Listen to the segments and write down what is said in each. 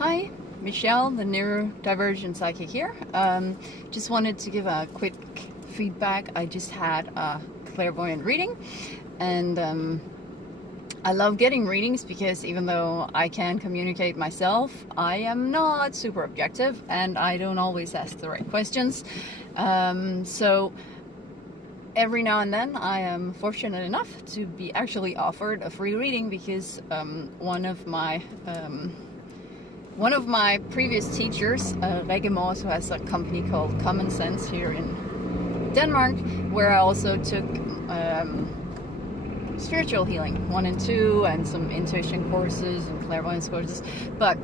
Hi, Michelle, the neurodivergent psychic here. Just wanted to give a quick feedback. I just had a clairvoyant reading, and I love getting readings because even though I can communicate myself, I am not super objective and I don't always ask the right questions. So every now and then I am fortunate enough to be actually offered a free reading because one of my previous teachers, Regemos, who has a company called Common Sense here in Denmark, where I also took spiritual healing 1 and 2 and some intuition courses and clairvoyance courses. But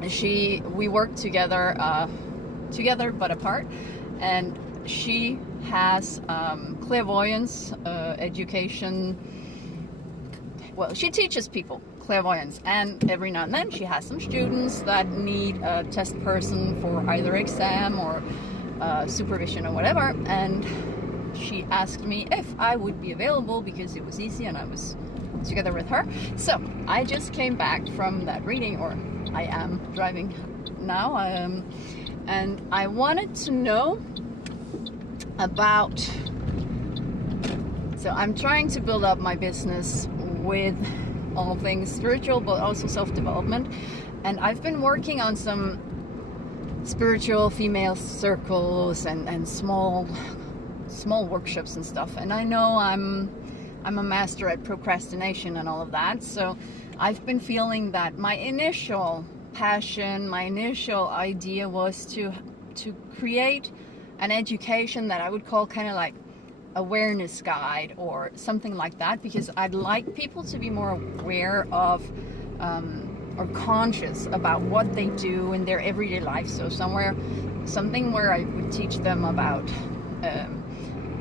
we worked together but apart, and she has clairvoyance education. Well, she teaches people clairvoyance, and every now and then she has some students that need a test person for either exam or supervision or whatever, and she asked me if I would be available because it was easy and I was together with her. So I just came back from that reading, or I am driving now, and I wanted to know about, so I'm trying to build up my business with all things spiritual but also self-development, and I've been working on some spiritual female circles and small workshops and stuff, and I know I'm a master at procrastination and all of that. So I've been feeling that my initial passion, my initial idea was to create an education that I would call kind of like awareness guide or something like that, because I'd like people to be more aware of or conscious about what they do in their everyday life. So something where I would teach them about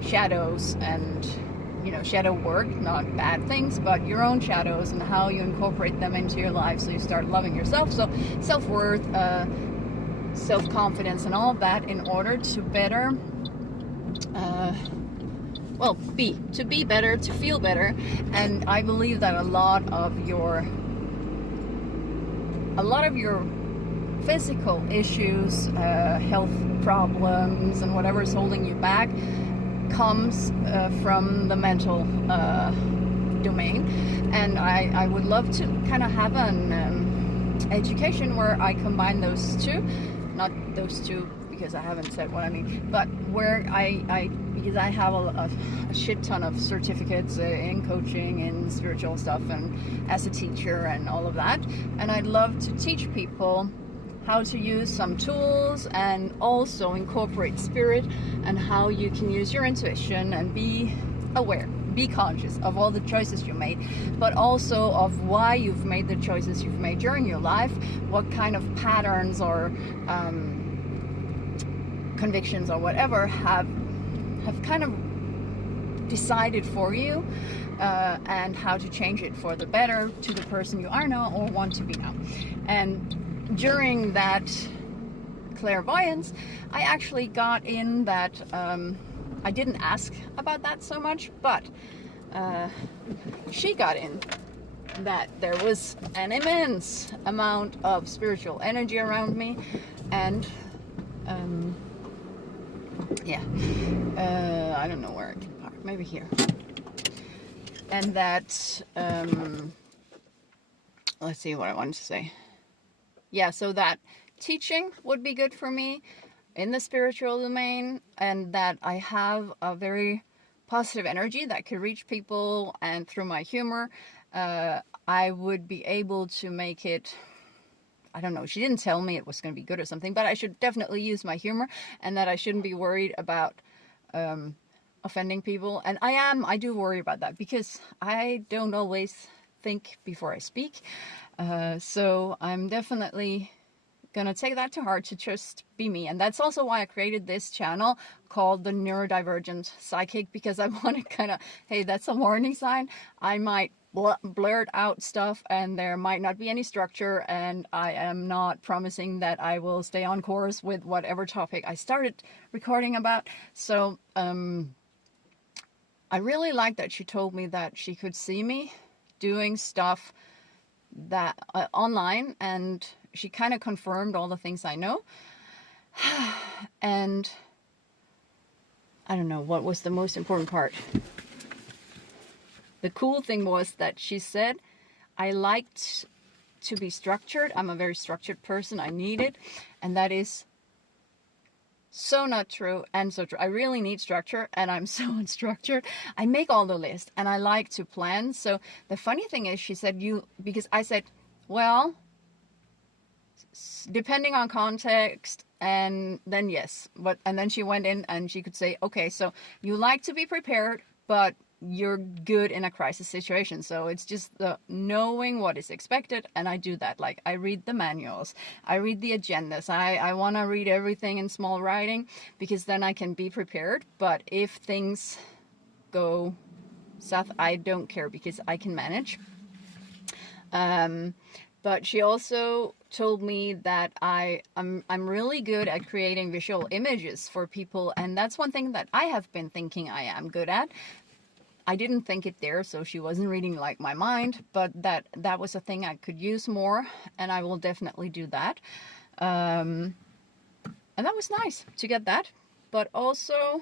shadows and, shadow work, not bad things, but your own shadows and how you incorporate them into your life so you start loving yourself. So self-worth, self-confidence and all of that, in order to better be better, to feel better. And I believe that a lot of your physical issues, health problems and whatever is holding you back comes from the mental domain. And I would love to kind of have an education where I combine those two, not those two because I haven't said what I mean, but where because I have a shit ton of certificates in coaching and spiritual stuff and as a teacher and all of that, and I'd love to teach people how to use some tools and also incorporate spirit, and how you can use your intuition and be aware, be conscious of all the choices you made, but also of why you've made the choices you've made during your life, what kind of patterns or convictions or whatever have kind of decided for you, and how to change it for the better to the person you are now or want to be now. And during that clairvoyance, I actually got in that, I didn't ask about that so much, but she got in that there was an immense amount of spiritual energy around me, and I don't know where I can park, maybe here. And that, let's see what I wanted to say. Yeah, so that teaching would be good for me in the spiritual domain, and that I have a very positive energy that could reach people, and through my humor, I would be able to make it, I don't know, she didn't tell me it was going to be good or something, but I should definitely use my humor, and that I shouldn't be worried about offending people. And I do worry about that because I don't always think before I speak. So I'm definitely gonna take that to heart, to just be me. And that's also why I created this channel called the Neurodivergent Psychic, because I want to kind of, hey, that's a warning sign. I might blurt out stuff and there might not be any structure, and I am not promising that I will stay on course with whatever topic I started recording about. So I really like that she told me that she could see me doing stuff that online, and she kind of confirmed all the things I know. And I don't know what was the most important part. The cool thing was that she said, I liked to be structured. I'm a very structured person. I need it. And that is so not true and so true. I really need structure, and I'm so unstructured. I make all the lists and I like to plan. So the funny thing is, she said, because I said, well, depending on context, and then yes. And then she went in and she could say, okay, so you like to be prepared, but you're good in a crisis situation. So it's just the knowing what is expected, and I do that. Like, I read the manuals, I read the agendas, I want to read everything in small writing, because then I can be prepared. But if things go south, I don't care, because I can manage. But she also told me that I'm really good at creating visual images for people, and that's one thing that I have been thinking I am good at. I didn't think it there, so she wasn't reading like my mind, but that was a thing I could use more, and I will definitely do that. And that was nice to get that. But also,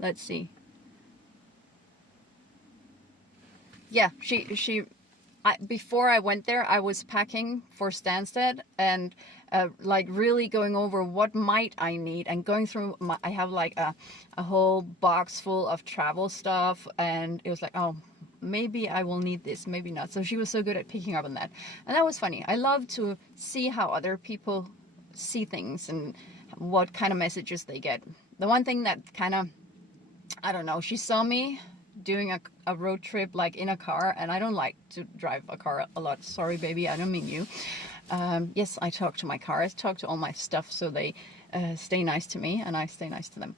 let's see. Yeah, before I went there, I was packing for Stansted, and like really going over what might I need, and going through I have like a whole box full of travel stuff, and it was like, oh, maybe I will need this, maybe not. So she was so good at picking up on that, and that was funny. I love to see how other people see things and what kind of messages they get. The one thing that kind of, I don't know, she saw me doing a road trip like in a car, and I don't like to drive a car a lot. Sorry, baby, I don't mean you. Yes, I talk to my car, I talk to all my stuff, so they stay nice to me and I stay nice to them.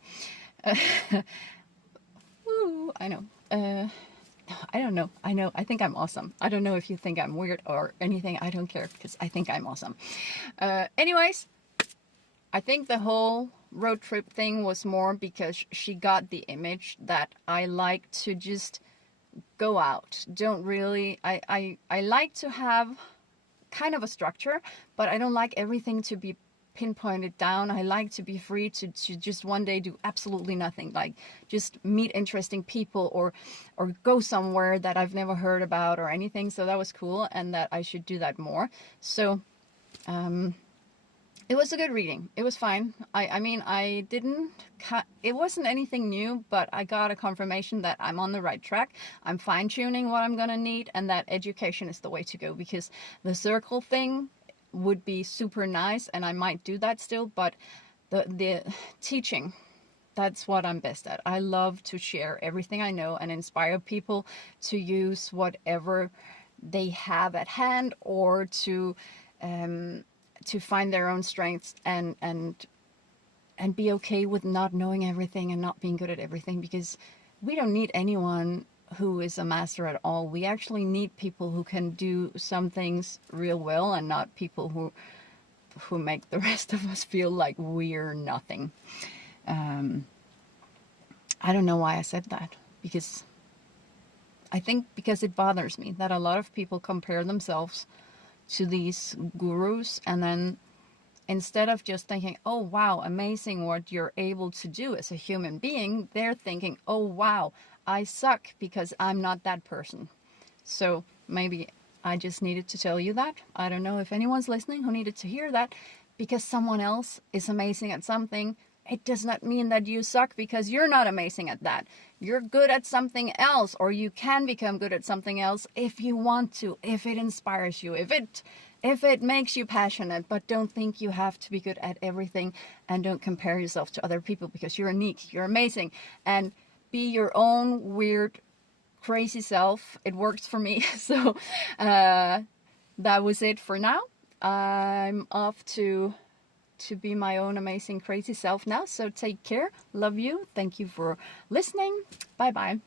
Ooh, I know. I don't know. I think I'm awesome. I don't know if you think I'm weird or anything. I don't care, because I think I'm awesome. Anyways, I think the whole road trip thing was more because she got the image that I like to just go out. Don't really, I like to have kind of a structure, but I don't like everything to be pinpointed down. I like to be free to just one day do absolutely nothing, like just meet interesting people or go somewhere that I've never heard about or anything. So that was cool, and that I should do that more. So it was a good reading. It was fine. I mean, it wasn't anything new, but I got a confirmation that I'm on the right track. I'm fine-tuning what I'm gonna need, and that education is the way to go, because the circle thing would be super nice, and I might do that still, but the teaching, that's what I'm best at. I love to share everything I know and inspire people to use whatever they have at hand, or to find their own strengths and be okay with not knowing everything and not being good at everything, because we don't need anyone who is a master at all. We actually need people who can do some things real well, and not people who make the rest of us feel like we're nothing. I don't know why I said that, because I think because it bothers me that a lot of people compare themselves to these gurus, and then instead of just thinking, oh wow, amazing what you're able to do as a human being, they're thinking, oh wow, I suck because I'm not that person. So maybe I just needed to tell you that. I don't know if anyone's listening who needed to hear that. Because someone else is amazing at something, it does not mean that you suck because you're not amazing at that. You're good at something else, or you can become good at something else if you want to, if it inspires you, if it makes you passionate. But don't think you have to be good at everything, and don't compare yourself to other people, because you're unique, you're amazing, and be your own weird, crazy self. It works for me. So that was it for now. I'm off to be my own amazing crazy self now. So take care. Love you. Thank you for listening. Bye bye.